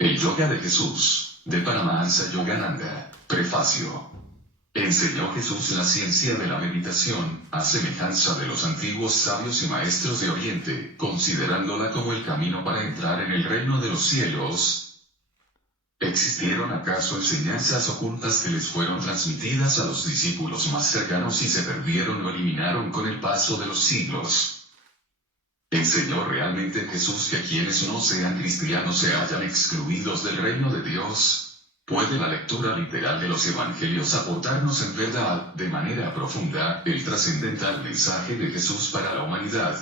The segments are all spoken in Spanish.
El Yoga de Jesús, de Paramahansa Yogananda. Prefacio. Enseñó Jesús la ciencia de la meditación, a semejanza de los antiguos sabios y maestros de Oriente, considerándola como el camino para entrar en el reino de los cielos. ¿Existieron acaso enseñanzas ocultas que les fueron transmitidas a los discípulos más cercanos y se perdieron o eliminaron con el paso de los siglos? ¿Enseñó realmente Jesús que quienes no sean cristianos se hallan excluidos del reino de Dios? ¿Puede la lectura literal de los evangelios aportarnos en verdad, de manera profunda, el trascendental mensaje de Jesús para la humanidad?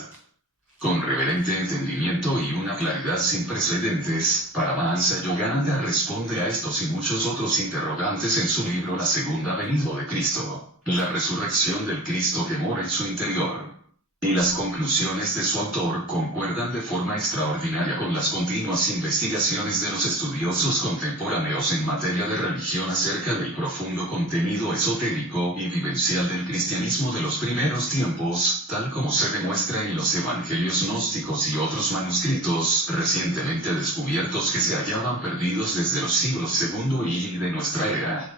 Con reverente entendimiento y una claridad sin precedentes, Paramahansa Yogananda responde a estos y muchos otros interrogantes en su libro La Segunda Venida de Cristo, la resurrección del Cristo que mora en su interior. Y las conclusiones de su autor concuerdan de forma extraordinaria con las continuas investigaciones de los estudiosos contemporáneos en materia de religión acerca del profundo contenido esotérico y vivencial del cristianismo de los primeros tiempos, tal como se demuestra en los evangelios gnósticos y otros manuscritos recientemente descubiertos que se hallaban perdidos desde los siglos II y de nuestra era.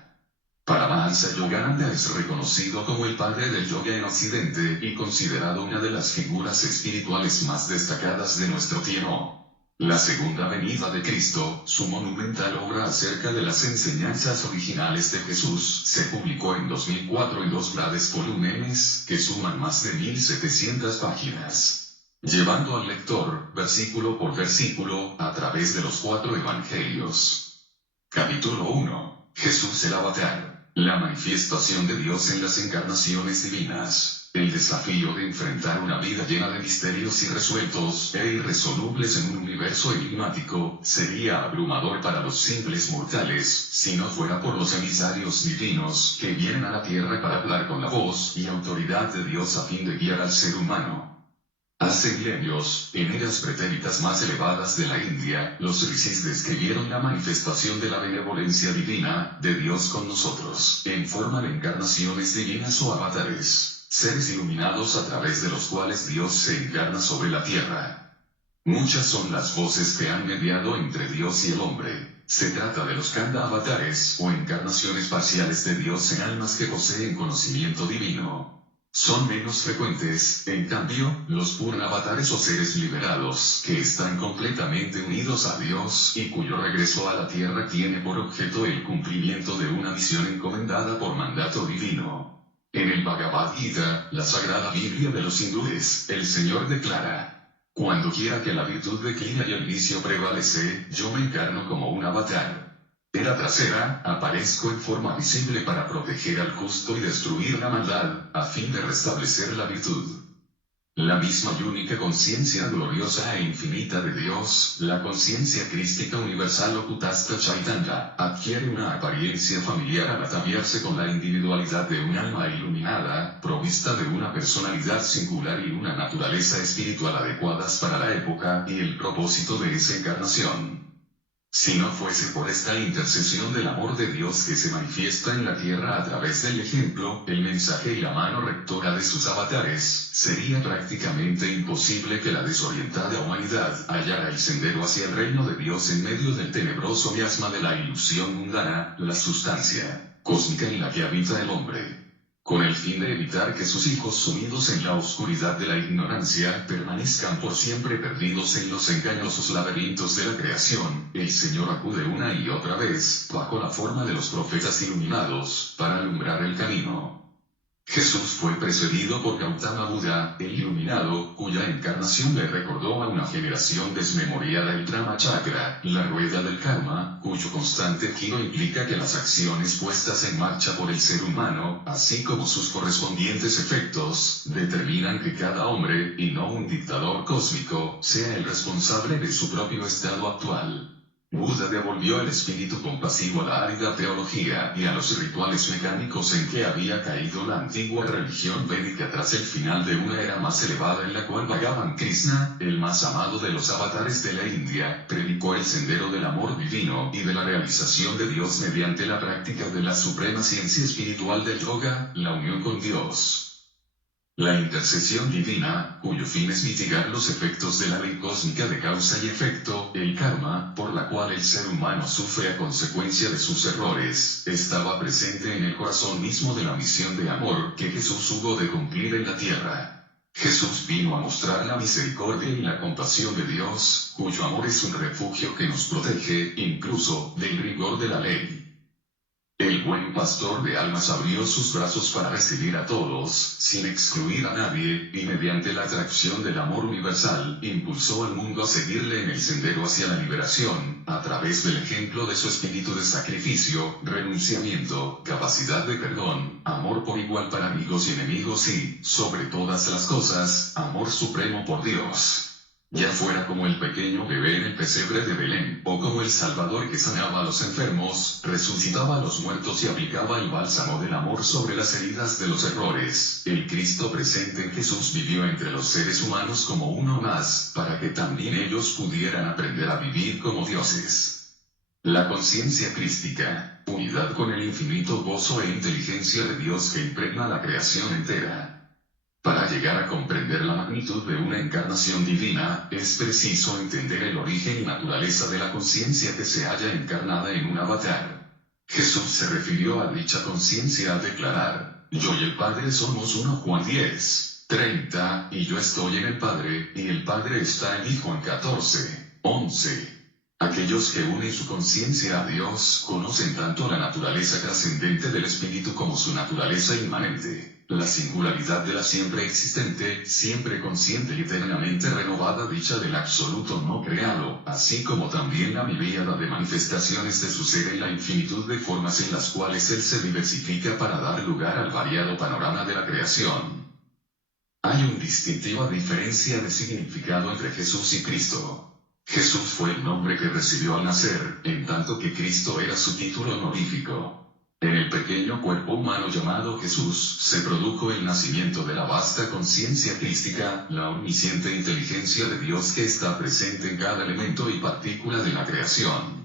Paramahansa Yogananda es reconocido como el padre del yoga en Occidente y considerado una de las figuras espirituales más destacadas de nuestro tiempo. La Segunda Venida de Cristo, su monumental obra acerca de las enseñanzas originales de Jesús, se publicó en 2004 en 2 grandes volúmenes, que suman más de 1700 páginas, llevando al lector, versículo por versículo, a través de los 4 evangelios. Capítulo 1. Jesús el Avatar. La manifestación de Dios en las encarnaciones divinas. El desafío de enfrentar una vida llena de misterios irresueltos e irresolubles en un universo enigmático, sería abrumador para los simples mortales, si no fuera por los emisarios divinos, que vienen a la tierra para hablar con la voz y autoridad de Dios a fin de guiar al ser humano. Hace milenios, en eras pretéritas más elevadas de la India, los rishis describieron la manifestación de la benevolencia divina, de Dios con nosotros, en forma de encarnaciones divinas o avatares, seres iluminados a través de los cuales Dios se encarna sobre la tierra. Muchas son las voces que han mediado entre Dios y el hombre. Se trata de los Kanda avatares, o encarnaciones parciales de Dios en almas que poseen conocimiento divino. Son menos frecuentes, en cambio, los Purna avatares o seres liberados, que están completamente unidos a Dios y cuyo regreso a la tierra tiene por objeto el cumplimiento de una misión encomendada por mandato divino. En el Bhagavad Gita, la sagrada Biblia de los hindúes, el Señor declara: cuando quiera que la virtud declina y el vicio prevalece, yo me encarno como un avatar. Era trasera, aparezco en forma visible para proteger al justo y destruir la maldad, a fin de restablecer la virtud. La misma y única conciencia gloriosa e infinita de Dios, la conciencia crística universal Okutasta Chaitanya, adquiere una apariencia familiar al ataviarse con la individualidad de un alma iluminada, provista de una personalidad singular y una naturaleza espiritual adecuadas para la época y el propósito de esa encarnación. Si no fuese por esta intercesión del amor de Dios que se manifiesta en la tierra a través del ejemplo, el mensaje y la mano rectora de sus avatares, sería prácticamente imposible que la desorientada humanidad hallara el sendero hacia el reino de Dios en medio del tenebroso miasma de la ilusión mundana, la sustancia cósmica en la que habita el hombre. Con el fin de evitar que sus hijos sumidos en la oscuridad de la ignorancia permanezcan por siempre perdidos en los engañosos laberintos de la creación, el Señor acude una y otra vez, bajo la forma de los profetas iluminados, para alumbrar el camino. Jesús fue precedido por Gautama Buda, el iluminado, cuya encarnación le recordó a una generación desmemoriada el Brahma Chakra, la rueda del karma, cuyo constante giro implica que las acciones puestas en marcha por el ser humano, así como sus correspondientes efectos, determinan que cada hombre, y no un dictador cósmico, sea el responsable de su propio estado actual. Buda devolvió el espíritu compasivo a la árida teología y a los rituales mecánicos en que había caído la antigua religión védica tras el final de una era más elevada en la cual Bhagavan Krishna, el más amado de los avatares de la India, predicó el sendero del amor divino y de la realización de Dios mediante la práctica de la suprema ciencia espiritual del yoga, la unión con Dios. La intercesión divina, cuyo fin es mitigar los efectos de la ley cósmica de causa y efecto, el karma, por la cual el ser humano sufre a consecuencia de sus errores, estaba presente en el corazón mismo de la misión de amor que Jesús hubo de cumplir en la tierra. Jesús vino a mostrar la misericordia y la compasión de Dios, cuyo amor es un refugio que nos protege, incluso, del rigor de la ley. El buen pastor de almas abrió sus brazos para recibir a todos, sin excluir a nadie, y mediante la atracción del amor universal, impulsó al mundo a seguirle en el sendero hacia la liberación, a través del ejemplo de su espíritu de sacrificio, renunciamiento, capacidad de perdón, amor por igual para amigos y enemigos y, sobre todas las cosas, amor supremo por Dios. Ya fuera como el pequeño bebé en el pesebre de Belén, o como el Salvador que sanaba a los enfermos, resucitaba a los muertos y aplicaba el bálsamo del amor sobre las heridas de los errores, el Cristo presente en Jesús vivió entre los seres humanos como uno más, para que también ellos pudieran aprender a vivir como dioses. La conciencia crística, unidad con el infinito gozo e inteligencia de Dios que impregna la creación entera. Para llegar a comprender la magnitud de una encarnación divina, es preciso entender el origen y naturaleza de la conciencia que se halla encarnada en un avatar. Jesús se refirió a dicha conciencia al declarar: yo y el Padre somos uno. Juan 10:30, y yo estoy en el Padre, y el Padre está en mí. Juan 14:11. Aquellos que unen su conciencia a Dios conocen tanto la naturaleza trascendente del Espíritu como su naturaleza inmanente, la singularidad de la siempre existente, siempre consciente y eternamente renovada dicha del absoluto no creado, así como también la miríada de manifestaciones de su ser en la infinitud de formas en las cuales Él se diversifica para dar lugar al variado panorama de la creación. Hay una distintiva diferencia de significado entre Jesús y Cristo. Jesús fue el nombre que recibió al nacer, en tanto que Cristo era su título honorífico. En el pequeño cuerpo humano llamado Jesús, se produjo el nacimiento de la vasta conciencia crística, la omnisciente inteligencia de Dios que está presente en cada elemento y partícula de la creación.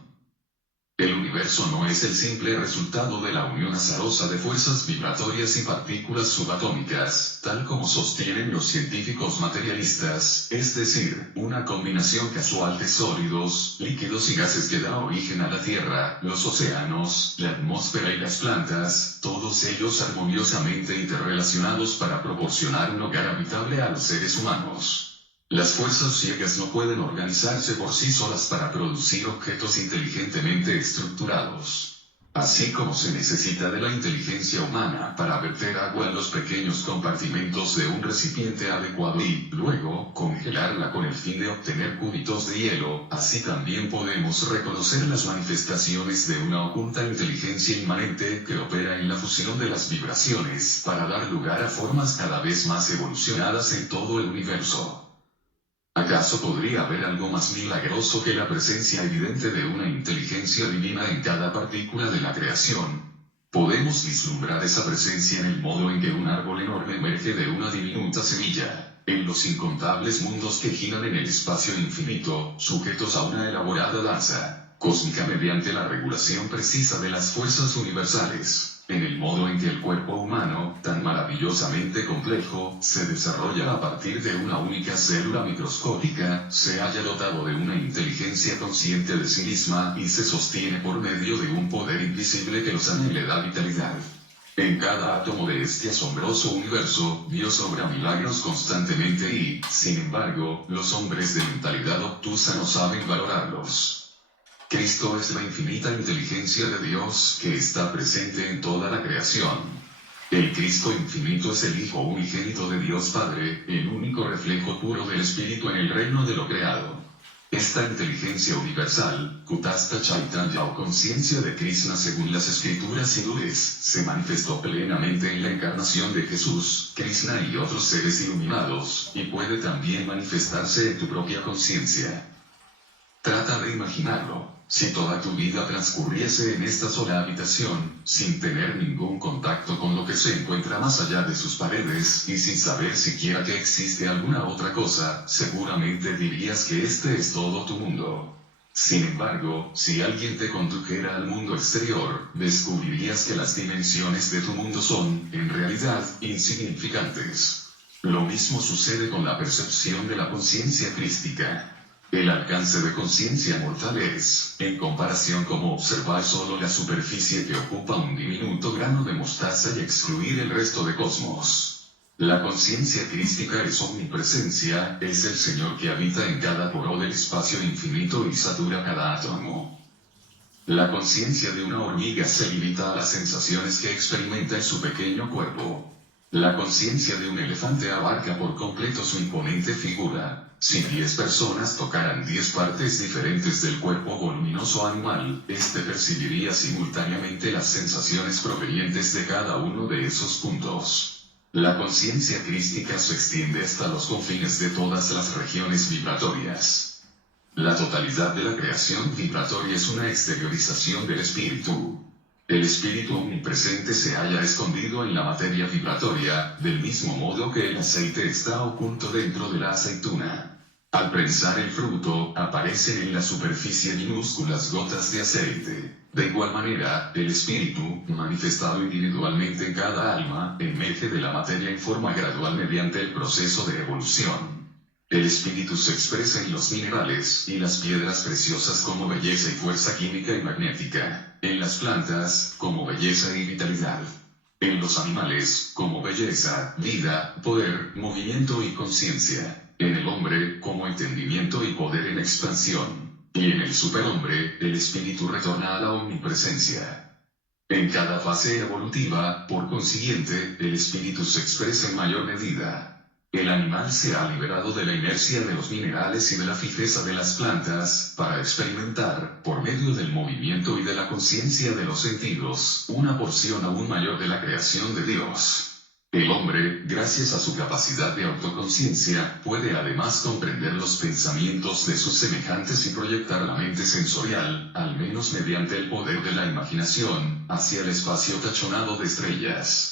El universo no es el simple resultado de la unión azarosa de fuerzas vibratorias y partículas subatómicas, tal como sostienen los científicos materialistas, es decir, una combinación casual de sólidos, líquidos y gases que da origen a la Tierra, los océanos, la atmósfera y las plantas, todos ellos armoniosamente interrelacionados para proporcionar un hogar habitable a los seres humanos. Las fuerzas ciegas no pueden organizarse por sí solas para producir objetos inteligentemente estructurados. Así como se necesita de la inteligencia humana para verter agua en los pequeños compartimentos de un recipiente adecuado y, luego, congelarla con el fin de obtener cúbitos de hielo, así también podemos reconocer las manifestaciones de una oculta inteligencia inmanente que opera en la fusión de las vibraciones para dar lugar a formas cada vez más evolucionadas en todo el universo. ¿Acaso podría haber algo más milagroso que la presencia evidente de una inteligencia divina en cada partícula de la creación? Podemos vislumbrar esa presencia en el modo en que un árbol enorme emerge de una diminuta semilla, en los incontables mundos que giran en el espacio infinito, sujetos a una elaborada danza cósmica mediante la regulación precisa de las fuerzas universales. En el modo en que el cuerpo humano, tan maravillosamente complejo, se desarrolla a partir de una única célula microscópica, se halla dotado de una inteligencia consciente de sí misma y se sostiene por medio de un poder invisible que lo sana y le da vitalidad. En cada átomo de este asombroso universo, Dios obra milagros constantemente y, sin embargo, los hombres de mentalidad obtusa no saben valorarlos. Cristo es la infinita inteligencia de Dios que está presente en toda la creación. El Cristo infinito es el Hijo unigénito de Dios Padre, el único reflejo puro del Espíritu en el reino de lo creado. Esta inteligencia universal, Kutastha Chaitanya o conciencia de Krishna según las escrituras hindúes, se manifestó plenamente en la encarnación de Jesús, Krishna y otros seres iluminados, y puede también manifestarse en tu propia conciencia. Trata de imaginarlo. Si toda tu vida transcurriese en esta sola habitación, sin tener ningún contacto con lo que se encuentra más allá de sus paredes, y sin saber siquiera que existe alguna otra cosa, seguramente dirías que este es todo tu mundo. Sin embargo, si alguien te condujera al mundo exterior, descubrirías que las dimensiones de tu mundo son, en realidad, insignificantes. Lo mismo sucede con la percepción de la conciencia crística. El alcance de conciencia mortal es, en comparación, como observar solo la superficie que ocupa un diminuto grano de mostaza y excluir el resto de cosmos. La conciencia crística es omnipresencia, es el Señor que habita en cada poro del espacio infinito y satura cada átomo. La conciencia de una hormiga se limita a las sensaciones que experimenta en su pequeño cuerpo. La conciencia de un elefante abarca por completo su imponente figura. Si 10 personas tocaran 10 partes diferentes del cuerpo voluminoso animal, éste percibiría simultáneamente las sensaciones provenientes de cada uno de esos puntos. La conciencia crística se extiende hasta los confines de todas las regiones vibratorias. La totalidad de la creación vibratoria es una exteriorización del espíritu. El espíritu omnipresente se halla escondido en la materia vibratoria, del mismo modo que el aceite está oculto dentro de la aceituna. Al prensar el fruto, aparecen en la superficie minúsculas gotas de aceite. De igual manera, el espíritu, manifestado individualmente en cada alma, emerge de la materia en forma gradual mediante el proceso de evolución. El espíritu se expresa en los minerales y las piedras preciosas como belleza y fuerza química y magnética, en las plantas, como belleza y vitalidad, en los animales, como belleza, vida, poder, movimiento y conciencia, en el hombre, como entendimiento y poder en expansión, y en el superhombre, el espíritu retorna a la omnipresencia. En cada fase evolutiva, por consiguiente, el espíritu se expresa en mayor medida. El animal se ha liberado de la inercia de los minerales y de la fijeza de las plantas, para experimentar, por medio del movimiento y de la conciencia de los sentidos, una porción aún mayor de la creación de Dios. El hombre, gracias a su capacidad de autoconciencia, puede además comprender los pensamientos de sus semejantes y proyectar la mente sensorial, al menos mediante el poder de la imaginación, hacia el espacio tachonado de estrellas.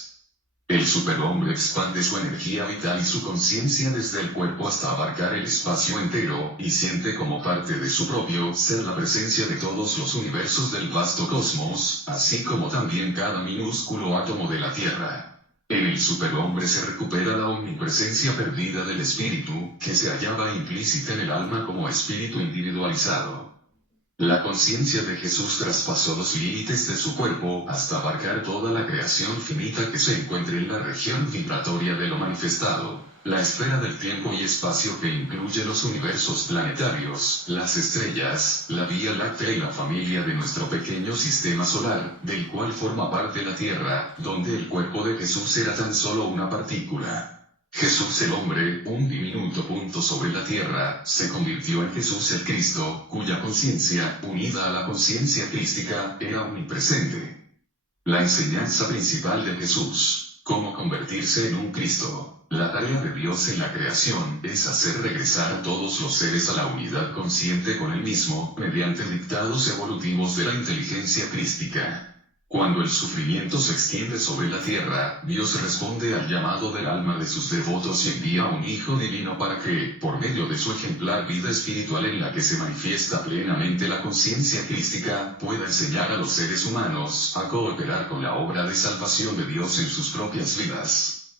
El superhombre expande su energía vital y su conciencia desde el cuerpo hasta abarcar el espacio entero, y siente como parte de su propio ser la presencia de todos los universos del vasto cosmos, así como también cada minúsculo átomo de la Tierra. En el superhombre se recupera la omnipresencia perdida del espíritu, que se hallaba implícita en el alma como espíritu individualizado. La conciencia de Jesús traspasó los límites de su cuerpo hasta abarcar toda la creación finita que se encuentra en la región vibratoria de lo manifestado, la esfera del tiempo y espacio que incluye los universos planetarios, las estrellas, la Vía Láctea y la familia de nuestro pequeño sistema solar, del cual forma parte la Tierra, donde el cuerpo de Jesús era tan solo una partícula. Jesús el hombre, un diminuto punto sobre la tierra, se convirtió en Jesús el Cristo, cuya conciencia, unida a la conciencia crística, era omnipresente. La enseñanza principal de Jesús, cómo convertirse en un Cristo. La tarea de Dios en la creación es hacer regresar a todos los seres a la unidad consciente con Él mismo, mediante dictados evolutivos de la inteligencia crística. Cuando el sufrimiento se extiende sobre la tierra, Dios responde al llamado del alma de sus devotos y envía a un Hijo Divino para que, por medio de su ejemplar vida espiritual en la que se manifiesta plenamente la conciencia crística, pueda enseñar a los seres humanos a cooperar con la obra de salvación de Dios en sus propias vidas.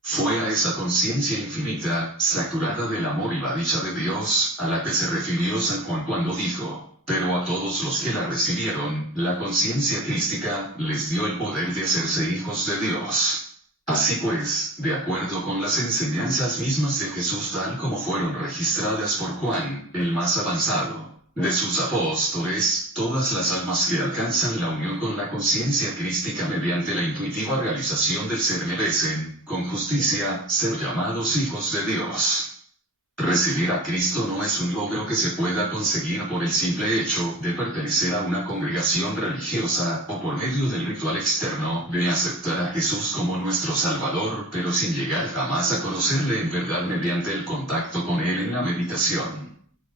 Fue a esa conciencia infinita, saturada del amor y la dicha de Dios, a la que se refirió San Juan cuando dijo: pero a todos los que la recibieron, la conciencia crística les dio el poder de hacerse hijos de Dios. Así pues, de acuerdo con las enseñanzas mismas de Jesús tal como fueron registradas por Juan, el más avanzado de sus apóstoles, todas las almas que alcanzan la unión con la conciencia crística mediante la intuitiva realización del ser merecen, con justicia, ser llamados hijos de Dios. Recibir a Cristo no es un logro que se pueda conseguir por el simple hecho de pertenecer a una congregación religiosa, o por medio del ritual externo de aceptar a Jesús como nuestro Salvador, pero sin llegar jamás a conocerle en verdad mediante el contacto con Él en la meditación.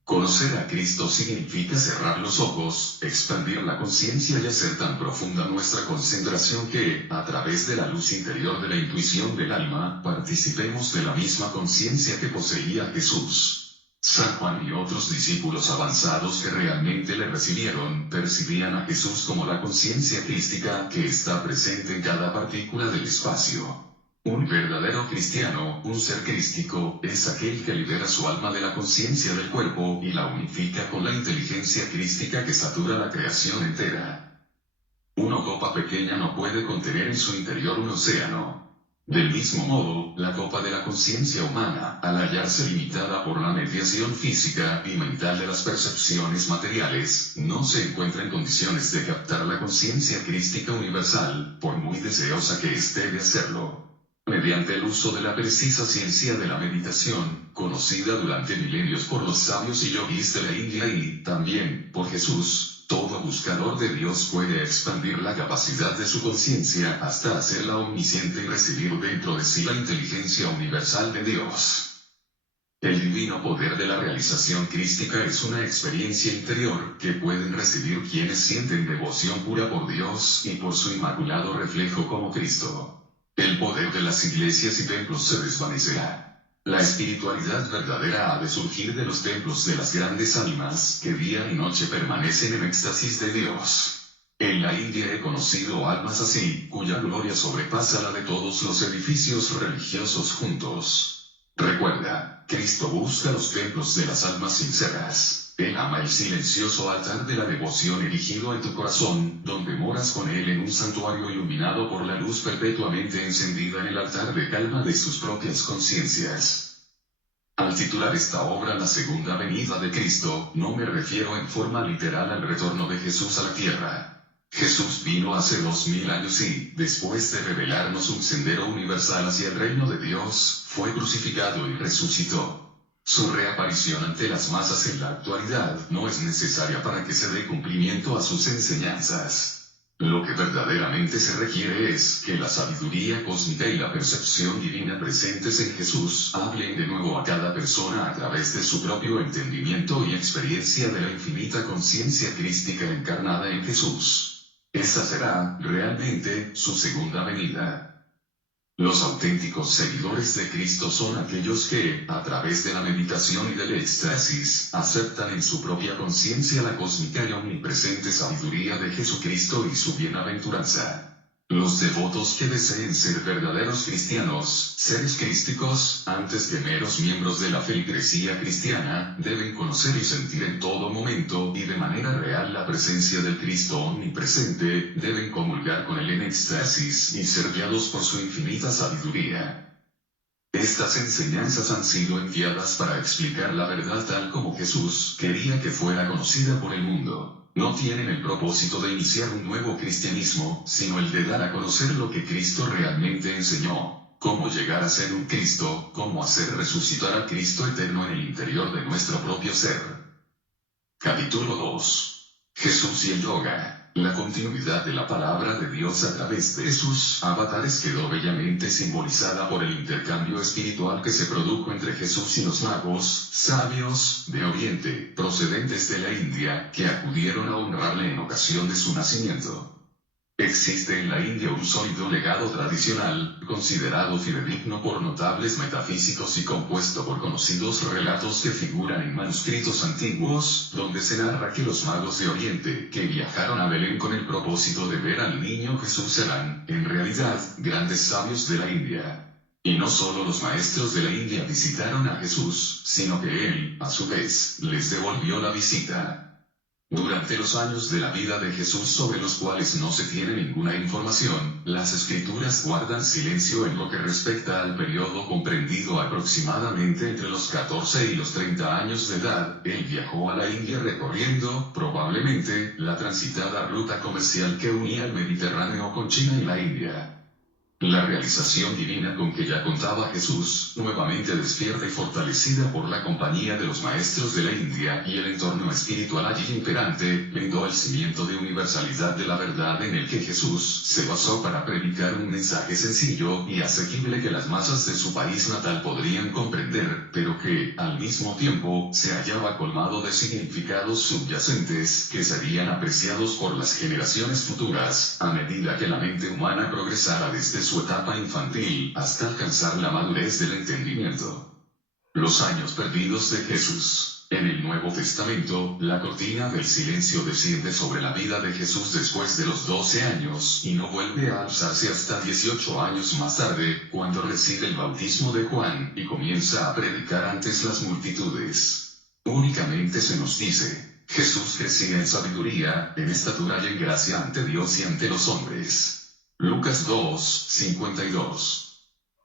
Conocer a Cristo significa cerrar los ojos, expandir la conciencia y hacer tan profunda nuestra concentración que, a través de la luz interior de la intuición del alma, participemos de la misma conciencia que poseía Jesús. San Juan y otros discípulos avanzados que realmente le recibieron, percibían a Jesús como la conciencia crística que está presente en cada partícula del espacio. Un verdadero cristiano, un ser crístico, es aquel que libera su alma de la conciencia del cuerpo y la unifica con la inteligencia crística que satura la creación entera. Una copa pequeña no puede contener en su interior un océano. Del mismo modo, la copa de la conciencia humana, al hallarse limitada por la mediación física y mental de las percepciones materiales, no se encuentra en condiciones de captar la conciencia crística universal, por muy deseosa que esté de hacerlo. Mediante el uso de la precisa ciencia de la meditación, conocida durante milenios por los sabios y yogis de la India y, también, por Jesús, todo buscador de Dios puede expandir la capacidad de su conciencia hasta hacerla omnisciente y recibir dentro de sí la inteligencia universal de Dios. El divino poder de la realización crística es una experiencia interior que pueden recibir quienes sienten devoción pura por Dios y por su inmaculado reflejo como Cristo. El poder de las iglesias y templos se desvanecerá. La espiritualidad verdadera ha de surgir de los templos de las grandes ánimas que día y noche permanecen en éxtasis de Dios. En la India he conocido almas así, cuya gloria sobrepasa la de todos los edificios religiosos juntos. Recuerda, Cristo busca los templos de las almas sinceras. Él ama el silencioso altar de la devoción erigido en tu corazón, donde moras con Él en un santuario iluminado por la luz perpetuamente encendida en el altar de calma de sus propias conciencias. Al titular esta obra La segunda venida de Cristo, no me refiero en forma literal al retorno de Jesús a la tierra. Jesús vino hace 2000 años y, después de revelarnos un sendero universal hacia el reino de Dios, fue crucificado y resucitó. Su reaparición ante las masas en la actualidad no es necesaria para que se dé cumplimiento a sus enseñanzas. Lo que verdaderamente se requiere es que la sabiduría cósmica y la percepción divina presentes en Jesús hablen de nuevo a cada persona a través de su propio entendimiento y experiencia de la infinita conciencia crística encarnada en Jesús. Esa será, realmente, su segunda venida. Los auténticos seguidores de Cristo son aquellos que, a través de la meditación y del éxtasis, aceptan en su propia conciencia la cósmica y omnipresente sabiduría de Jesucristo y su bienaventuranza. Los devotos que deseen ser verdaderos cristianos, seres crísticos, antes que meros miembros de la feligresía cristiana, deben conocer y sentir en todo momento y de manera real la presencia del Cristo omnipresente, deben comulgar con él en éxtasis y ser guiados por su infinita sabiduría. Estas enseñanzas han sido enviadas para explicar la verdad tal como Jesús quería que fuera conocida por el mundo. No tienen el propósito de iniciar un nuevo cristianismo, sino el de dar a conocer lo que Cristo realmente enseñó, cómo llegar a ser un Cristo, cómo hacer resucitar a Cristo eterno en el interior de nuestro propio ser. Capítulo 2. Jesús y el yoga. La continuidad de la palabra de Dios a través de sus avatares quedó bellamente simbolizada por el intercambio espiritual que se produjo entre Jesús y los magos, sabios, de Oriente, procedentes de la India, que acudieron a honrarle en ocasión de su nacimiento. Existe en la India un sólido legado tradicional, considerado fidedigno por notables metafísicos y compuesto por conocidos relatos que figuran en manuscritos antiguos, donde se narra que los magos de Oriente, que viajaron a Belén con el propósito de ver al niño Jesús eran, en realidad, grandes sabios de la India. Y no solo los maestros de la India visitaron a Jesús, sino que él, a su vez, les devolvió la visita. Durante los años de la vida de Jesús sobre los cuales no se tiene ninguna información, las escrituras guardan silencio en lo que respecta al periodo comprendido aproximadamente entre los 14 y los 30 años de edad. Él viajó a la India recorriendo, probablemente, la transitada ruta comercial que unía el Mediterráneo con China y la India. La realización divina con que ya contaba Jesús, nuevamente despierta y fortalecida por la compañía de los maestros de la India y el entorno espiritual allí imperante, vendó el cimiento de universalidad de la verdad en el que Jesús se basó para predicar un mensaje sencillo y asequible que las masas de su país natal podrían comprender, pero que, al mismo tiempo, se hallaba colmado de significados subyacentes que serían apreciados por las generaciones futuras, a medida que la mente humana progresara desde su etapa infantil hasta alcanzar la madurez del entendimiento. Los años perdidos de Jesús. En el Nuevo Testamento, la cortina del silencio desciende sobre la vida de Jesús después de los 12 años y no vuelve a alzarse hasta 18 años más tarde, cuando recibe el bautismo de Juan y comienza a predicar ante las multitudes. Únicamente se nos dice: Jesús crecía en sabiduría, en estatura y en gracia ante Dios y ante los hombres. Lucas 2:52.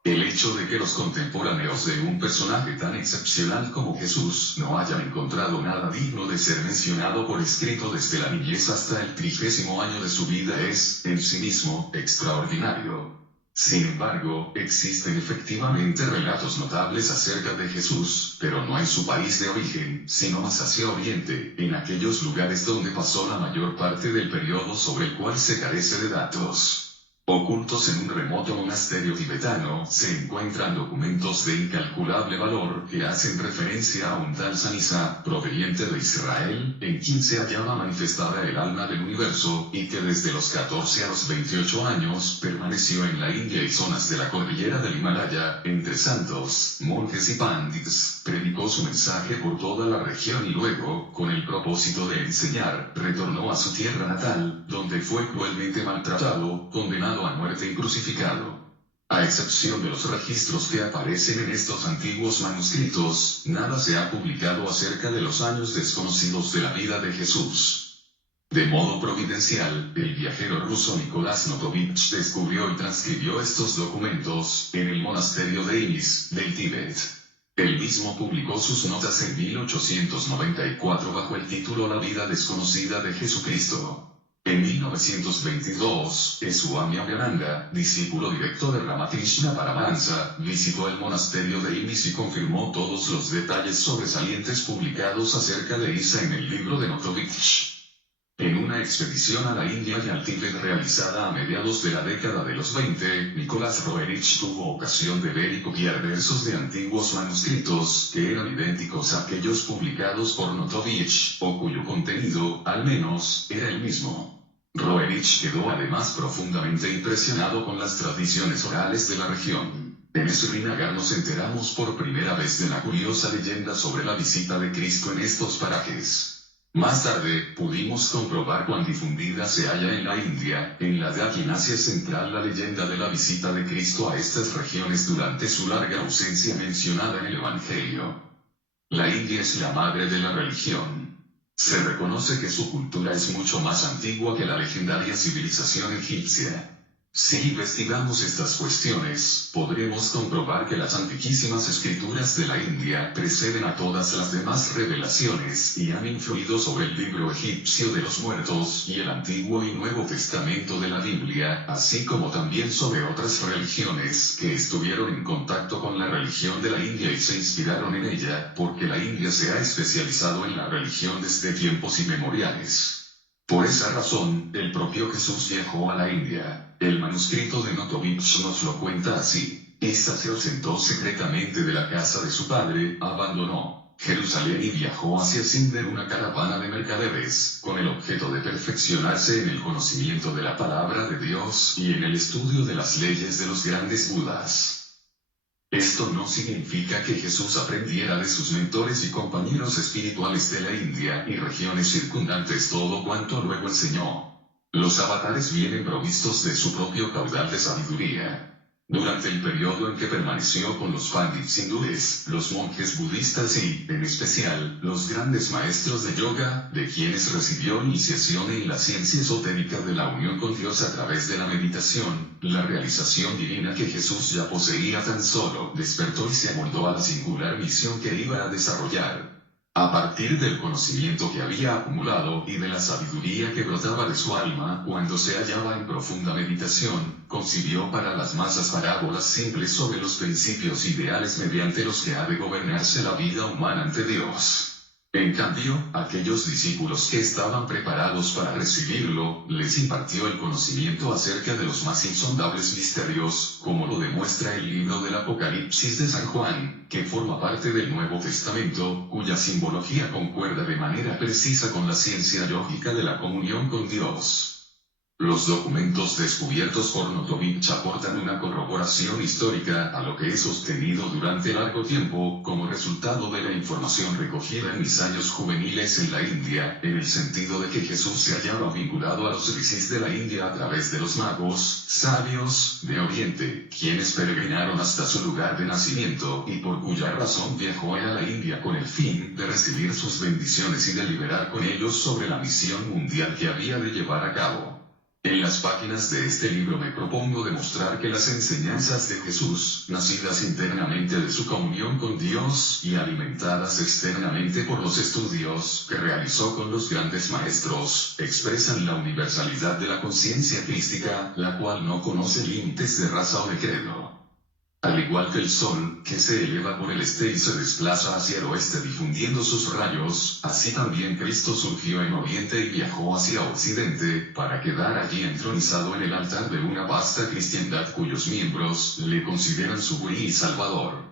El hecho de que los contemporáneos de un personaje tan excepcional como Jesús no hayan encontrado nada digno de ser mencionado por escrito desde la niñez hasta el 30º año de su vida es, en sí mismo, extraordinario. Sin embargo, existen efectivamente relatos notables acerca de Jesús, pero no en su país de origen, sino más hacia Oriente, en aquellos lugares donde pasó la mayor parte del periodo sobre el cual se carece de datos. Ocultos en un remoto monasterio tibetano, se encuentran documentos de incalculable valor que hacen referencia a un tal Sanisa, proveniente de Israel, en quien se hallaba manifestada el alma del universo, y que desde los 14 a los 28 años permaneció en la India y zonas de la cordillera del Himalaya, entre santos, monjes y pandits, predicó su mensaje por toda la región y luego, con el propósito de enseñar, retornó a su tierra natal, donde fue cruelmente maltratado, condenado a muerte y crucificado. A excepción de los registros que aparecen en estos antiguos manuscritos, nada se ha publicado acerca de los años desconocidos de la vida de Jesús. De modo providencial, el viajero ruso Nicolás Notovich descubrió y transcribió estos documentos en el monasterio de Inis, del Tíbet. Él mismo publicó sus notas en 1894 bajo el título La vida desconocida de Jesucristo. En 1922, Swami Abhayananda, discípulo directo de Ramakrishna Paramahansa, visitó el monasterio de Inis y confirmó todos los detalles sobresalientes publicados acerca de Isa en el libro de Notovich. En una expedición a la India y al Tíbet realizada a mediados de la década de los 20, Nicolás Roerich tuvo ocasión de ver y copiar versos de antiguos manuscritos que eran idénticos a aquellos publicados por Notovich, o cuyo contenido, al menos, era el mismo. Roerich quedó además profundamente impresionado con las tradiciones orales de la región. En Srinagar nos enteramos por primera vez de la curiosa leyenda sobre la visita de Cristo en estos parajes. Más tarde, pudimos comprobar cuán difundida se halla en la India, en la de en Asia Central, la leyenda de la visita de Cristo a estas regiones durante su larga ausencia mencionada en el Evangelio. La India es la madre de la religión. Se reconoce que su cultura es mucho más antigua que la legendaria civilización egipcia. Si investigamos estas cuestiones, podremos comprobar que las antiquísimas escrituras de la India preceden a todas las demás revelaciones y han influido sobre el libro egipcio de los muertos y el Antiguo y Nuevo Testamento de la Biblia, así como también sobre otras religiones que estuvieron en contacto con la religión de la India y se inspiraron en ella, porque la India se ha especializado en la religión desde tiempos inmemoriales. Por esa razón, el propio Jesús viajó a la India. El manuscrito de Notovich nos lo cuenta así. Esta se ausentó secretamente de la casa de su padre, abandonó Jerusalén y viajó hacia Sind en una caravana de mercaderes, con el objeto de perfeccionarse en el conocimiento de la palabra de Dios y en el estudio de las leyes de los grandes Budas. Esto no significa que Jesús aprendiera de sus mentores y compañeros espirituales de la India y regiones circundantes todo cuanto luego enseñó. Los avatares vienen provistos de su propio caudal de sabiduría. Durante el periodo en que permaneció con los pandits hindúes, los monjes budistas y, en especial, los grandes maestros de yoga, de quienes recibió iniciación en la ciencia esotérica de la unión con Dios a través de la meditación, la realización divina que Jesús ya poseía tan solo despertó y se amoldó a la singular misión que iba a desarrollar. A partir del conocimiento que había acumulado y de la sabiduría que brotaba de su alma cuando se hallaba en profunda meditación, concibió para las masas parábolas simples sobre los principios ideales mediante los que ha de gobernarse la vida humana ante Dios. En cambio, aquellos discípulos que estaban preparados para recibirlo, les impartió el conocimiento acerca de los más insondables misterios, como lo demuestra el libro del Apocalipsis de San Juan, que forma parte del Nuevo Testamento, cuya simbología concuerda de manera precisa con la ciencia lógica de la comunión con Dios. Los documentos descubiertos por Notovich aportan una corroboración histórica a lo que he sostenido durante largo tiempo, como resultado de la información recogida en mis años juveniles en la India, en el sentido de que Jesús se hallaba vinculado a los rishis de la India a través de los magos, sabios, de Oriente, quienes peregrinaron hasta su lugar de nacimiento, y por cuya razón viajó a la India con el fin de recibir sus bendiciones y deliberar con ellos sobre la misión mundial que había de llevar a cabo. En las páginas de este libro me propongo demostrar que las enseñanzas de Jesús, nacidas internamente de su comunión con Dios y alimentadas externamente por los estudios que realizó con los grandes maestros, expresan la universalidad de la conciencia crística, la cual no conoce límites de raza o de credo. Al igual que el sol, que se eleva por el este y se desplaza hacia el oeste difundiendo sus rayos, así también Cristo surgió en Oriente y viajó hacia Occidente, para quedar allí entronizado en el altar de una vasta cristiandad cuyos miembros le consideran su guía y salvador.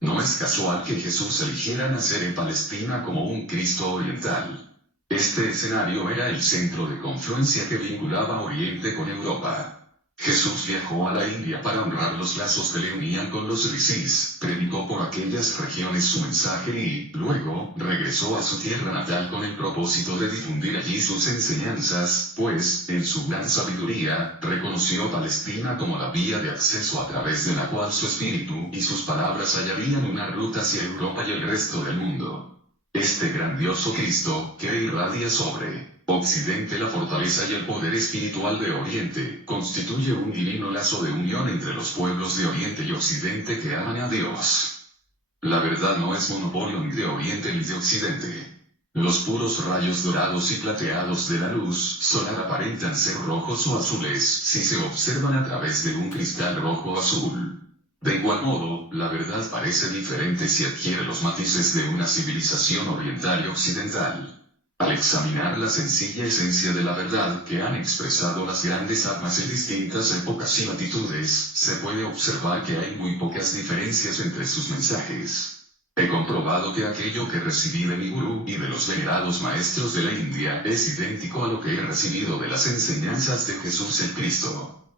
No es casual que Jesús eligiera nacer en Palestina como un Cristo oriental. Este escenario era el centro de confluencia que vinculaba Oriente con Europa. Jesús viajó a la India para honrar los lazos que le unían con los rishis, predicó por aquellas regiones su mensaje y, luego, regresó a su tierra natal con el propósito de difundir allí sus enseñanzas, pues, en su gran sabiduría, reconoció Palestina como la vía de acceso a través de la cual su espíritu y sus palabras hallarían una ruta hacia Europa y el resto del mundo. Este grandioso Cristo, que irradia sobre Occidente la fortaleza y el poder espiritual de Oriente, constituye un divino lazo de unión entre los pueblos de Oriente y Occidente que aman a Dios. La verdad no es monopolio ni de Oriente ni de Occidente. Los puros rayos dorados y plateados de la luz solar aparentan ser rojos o azules si se observan a través de un cristal rojo o azul. De igual modo, la verdad parece diferente si adquiere los matices de una civilización oriental y occidental. Al examinar la sencilla esencia de la verdad que han expresado las grandes almas en distintas épocas y latitudes, se puede observar que hay muy pocas diferencias entre sus mensajes. He comprobado que aquello que recibí de mi gurú y de los venerados maestros de la India es idéntico a lo que he recibido de las enseñanzas de Jesús el Cristo.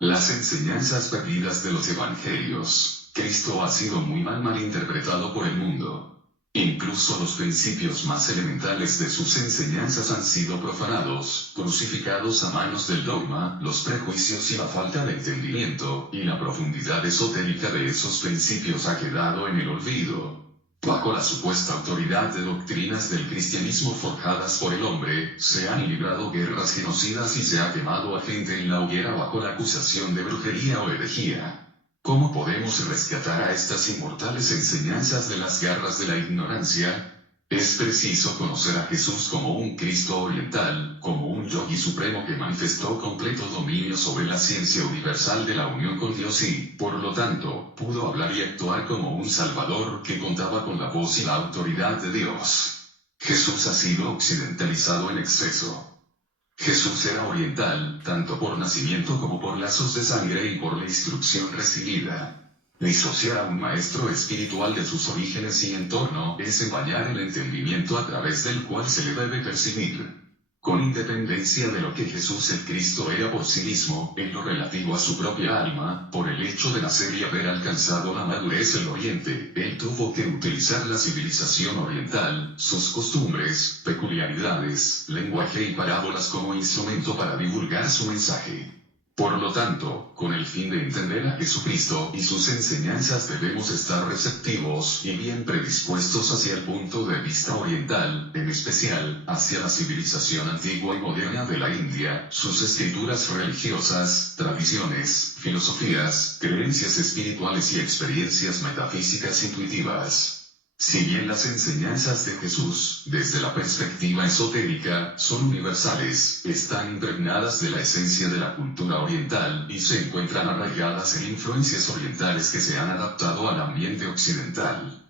Las enseñanzas perdidas de los evangelios. Cristo ha sido muy malinterpretado por el mundo. Incluso los principios más elementales de sus enseñanzas han sido profanados, crucificados a manos del dogma, los prejuicios y la falta de entendimiento, y la profundidad esotérica de esos principios ha quedado en el olvido. Bajo la supuesta autoridad de doctrinas del cristianismo forjadas por el hombre, se han librado guerras genocidas y se ha quemado a gente en la hoguera bajo la acusación de brujería o herejía. ¿Cómo podemos rescatar a estas inmortales enseñanzas de las garras de la ignorancia? Es preciso conocer a Jesús como un Cristo oriental, como un yogi supremo que manifestó completo dominio sobre la ciencia universal de la unión con Dios y, por lo tanto, pudo hablar y actuar como un Salvador que contaba con la voz y la autoridad de Dios. Jesús ha sido occidentalizado en exceso. Jesús era oriental, tanto por nacimiento como por lazos de sangre y por la instrucción recibida. Disociar a un maestro espiritual de sus orígenes y entorno es empañar el entendimiento a través del cual se le debe percibir. Con independencia de lo que Jesús el Cristo era por sí mismo, en lo relativo a su propia alma, por el hecho de nacer y haber alcanzado la madurez en Oriente, él tuvo que utilizar la civilización oriental, sus costumbres, peculiaridades, lenguaje y parábolas como instrumento para divulgar su mensaje. Por lo tanto, con el fin de entender a Jesucristo y sus enseñanzas debemos estar receptivos y bien predispuestos hacia el punto de vista oriental, en especial, hacia la civilización antigua y moderna de la India, sus escrituras religiosas, tradiciones, filosofías, creencias espirituales y experiencias metafísicas intuitivas. Si bien las enseñanzas de Jesús, desde la perspectiva esotérica, son universales, están impregnadas de la esencia de la cultura oriental y se encuentran arraigadas en influencias orientales que se han adaptado al ambiente occidental.